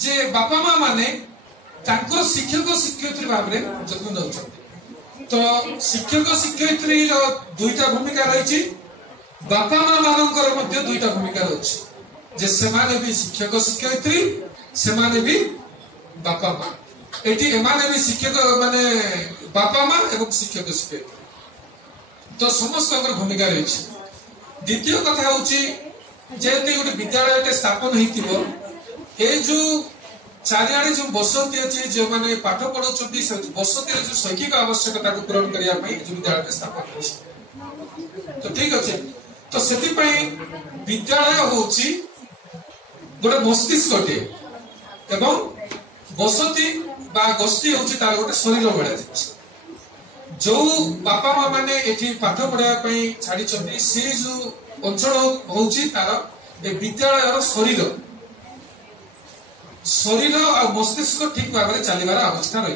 जे बापा माँ माने तांकर शिक्षक शिक्षयित्री भाव में जत्न नौछंती तो शिक्षक शिक्षयित्री दुईटा भूमिका रही बापा माँ मानकर मध्य दुईटा भूमिका रही जे सेमाने भी शिक्षक शिक्षयित्री सेमाने भी बापा माँ एटी एमाने भी शिक्षक माने बापा माँ एवं शिक्षक शिक्षयित्री तो समस्त भूमिका रही द्वितीय कथा होची जेते गोटे विद्यालय स्थापन होइतिबो ए जो चारिआडे जो बसती अच्छी जो मैंने पाठ पढ़ाऊँ बसती जो शैक्षिक आवश्यकता को पूरण करने जो विद्यालय स्थापन हो तो ठीक अच्छे तो से विद्यालय हूँ गोटे मस्तिष्क एवं बसती गोष्ठी हूँ तार गोटे शरीर भाया जो बापा माँ मैंने ये पाठ पढ़ाई छाड़ी सी जो अंचल हूँ तार विद्यालय शरीर शरीर और मस्तिष्क ठीक भाव में चलवार अवस्था रही